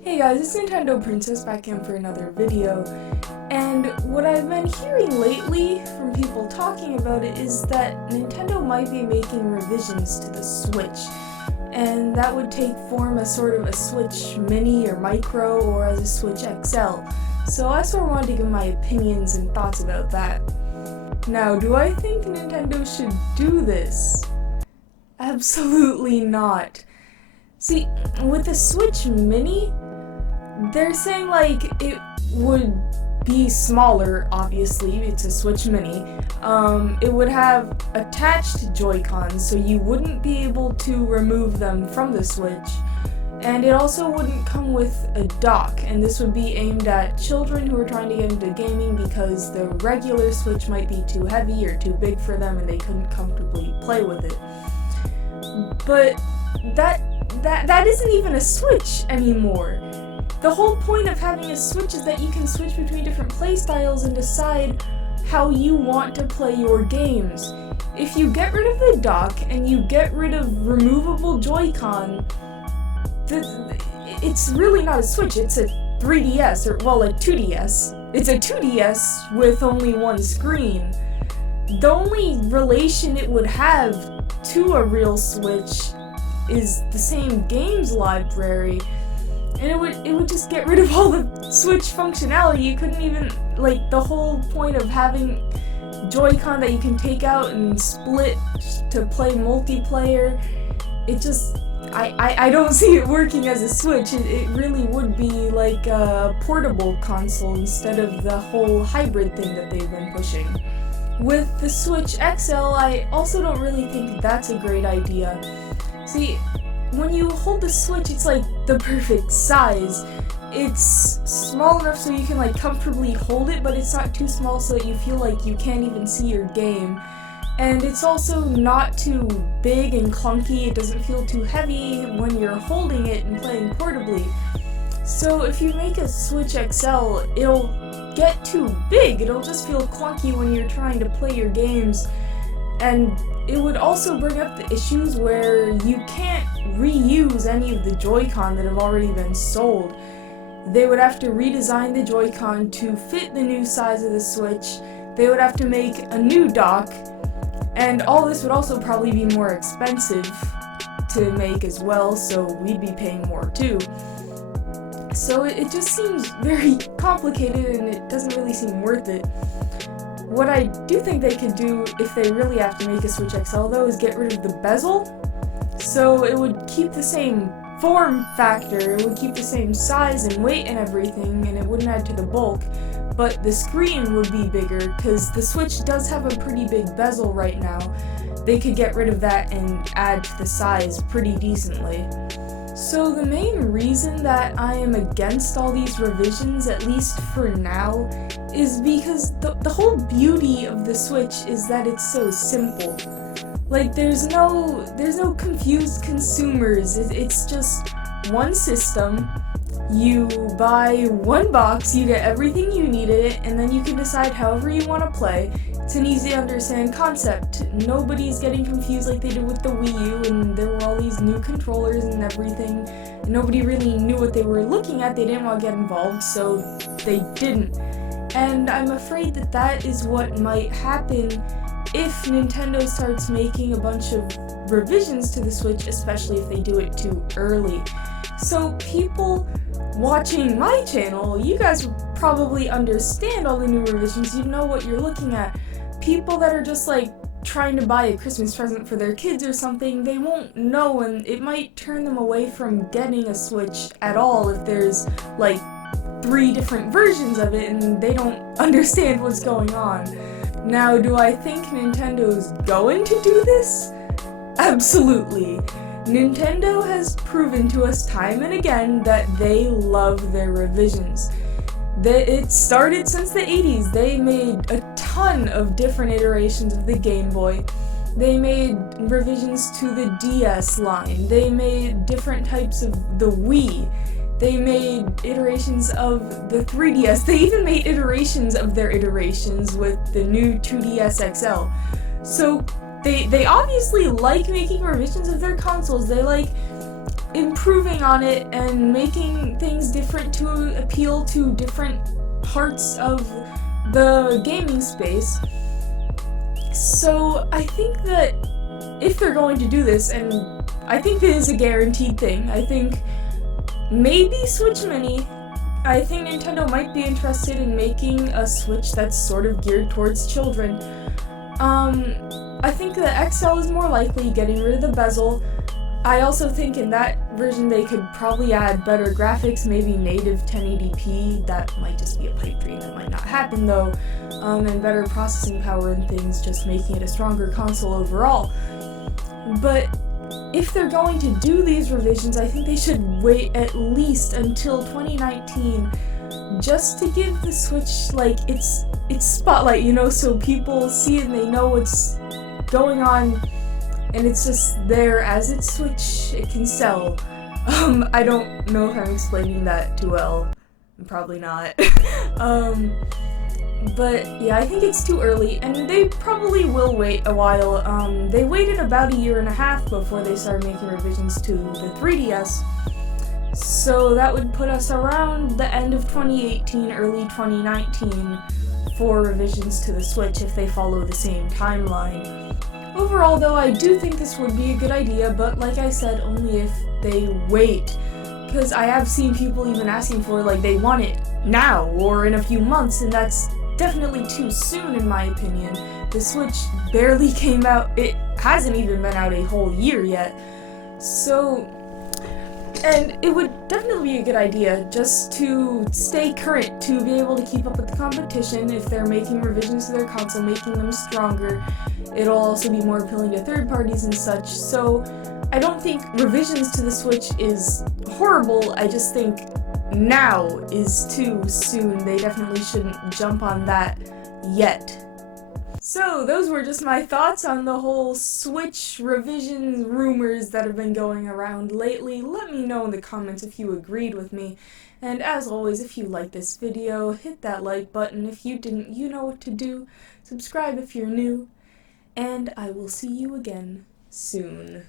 Hey guys, it's Nintendo Princess back in for another video, and what I've been hearing lately from people talking about it is that Nintendo might be making revisions to the Switch, and that would take form as sort of a Switch Mini or Micro or as a Switch XL. So I sort of wanted to give my opinions and thoughts about that. Now, do I think Nintendo should do this? Absolutely not. See, with the Switch Mini, they're saying like it would be smaller, obviously, it's a Switch Mini. It would have attached Joy-Cons, so you wouldn't be able to remove them from the Switch. And it also wouldn't come with a dock, and this would be aimed at children who are trying to get into gaming because the regular Switch might be too heavy or too big for them and they couldn't comfortably play with it. But that isn't even a Switch anymore. The whole point of having a Switch is that you can switch between different playstyles and decide how you want to play your games. If you get rid of the dock and you get rid of removable Joy-Con, it's really not a Switch, it's a 3DS, or well, a 2DS. It's a 2DS with only one screen. The only relation it would have to a real Switch is the same games library, and it would just get rid of all the Switch functionality. You couldn't even, like, the whole point of having Joy-Con that you can take out and split to play multiplayer, it just, I don't see it working as a Switch. It really would be like a portable console instead of the whole hybrid thing that they've been pushing. With the Switch XL, I also don't really think that's a great idea. See, when you hold the Switch, it's like the perfect size. It's small enough so you can like comfortably hold it, but it's not too small so that you feel like you can't even see your game. And it's also not too big and clunky. It doesn't feel too heavy when you're holding it and playing portably. So if you make a Switch XL, it'll get too big. It'll just feel clunky when you're trying to play your games. And it would also bring up the issues where you can't reuse any of the Joy-Con that have already been sold. They would have to redesign the Joy-Con to fit the new size of the Switch. They would have to make a new dock. And all this would also probably be more expensive to make as well, so we'd be paying more too. So it just seems very complicated and it doesn't really seem worth it. What I do think they could do if they really have to make a Switch XL though is get rid of the bezel, so it would keep the same form factor, it would keep the same size and weight and everything, and it wouldn't add to the bulk, but the screen would be bigger because the Switch does have a pretty big bezel right now. They could get rid of that and add to the size pretty decently. So the main reason that I am against all these revisions, at least for now, is because the whole beauty of the Switch is that it's so simple. Like, there's no confused consumers. It's just one system. You buy one box, you get everything you need in it, and then you can decide however you want to play. It's an easy to understand concept. Nobody's getting confused like they did with the Wii U, and there were all these new controllers and everything. Nobody really knew what they were looking at. They didn't want to get involved, so they didn't. And I'm afraid that that is what might happen if Nintendo starts making a bunch of revisions to the Switch, especially if they do it too early. So people watching my channel, you guys probably understand all the new revisions. You know what you're looking at. People that are just like trying to buy a Christmas present for their kids or something, they won't know, and it might turn them away from getting a Switch at all if there's like 3 different versions of it and they don't understand what's going on. Now, do I think Nintendo's going to do this? Absolutely. Nintendo has proven to us time and again that they love their revisions. It started since the 80s. They made a ton of different iterations of the Game Boy. They made revisions to the DS line. They made different types of the Wii. They made iterations of the 3DS. They even made iterations of their iterations with the new 2DS XL. So they obviously like making revisions of their consoles. They like improving on it and making things different to appeal to different parts of the gaming space. So I think that if they're going to do this, and I think it is a guaranteed thing, I think maybe Switch Mini, I think Nintendo might be interested in making a Switch that's sort of geared towards children. I think the XL is more likely, getting rid of the bezel. I also think in that version they could probably add better graphics, maybe native 1080p, that might just be a pipe dream, that might not happen though, and better processing power and things, just making it a stronger console overall. But if they're going to do these revisions, I think they should wait at least until 2019 just to give the Switch, like, its spotlight, you know, so people see it and they know what's going on, and it's just there as its Switch, it can sell. I don't know if I'm explaining that too well. Probably not. But yeah, I think it's too early, and they probably will wait a while. They waited about a year and a half before they started making revisions to the 3DS, so that would put us around the end of 2018, early 2019 for revisions to the Switch if they follow the same timeline. Overall though, I do think this would be a good idea, but like I said, only if they wait. Because I have seen people even asking for, like, they want it now or in a few months, and that's definitely too soon in my opinion. The Switch barely came out, it hasn't even been out a whole year yet. So, and it would definitely be a good idea just to stay current, to be able to keep up with the competition. If they're making revisions to their console, making them stronger, it'll also be more appealing to third parties and such. So I don't think revisions to the Switch is horrible, I just think now is too soon. They definitely shouldn't jump on that yet. So those were just my thoughts on the whole Switch revision rumors that have been going around lately. Let me know in the comments if you agreed with me. And as always, if you liked this video, hit that like button. If you didn't, you know what to do. Subscribe if you're new. And I will see you again soon.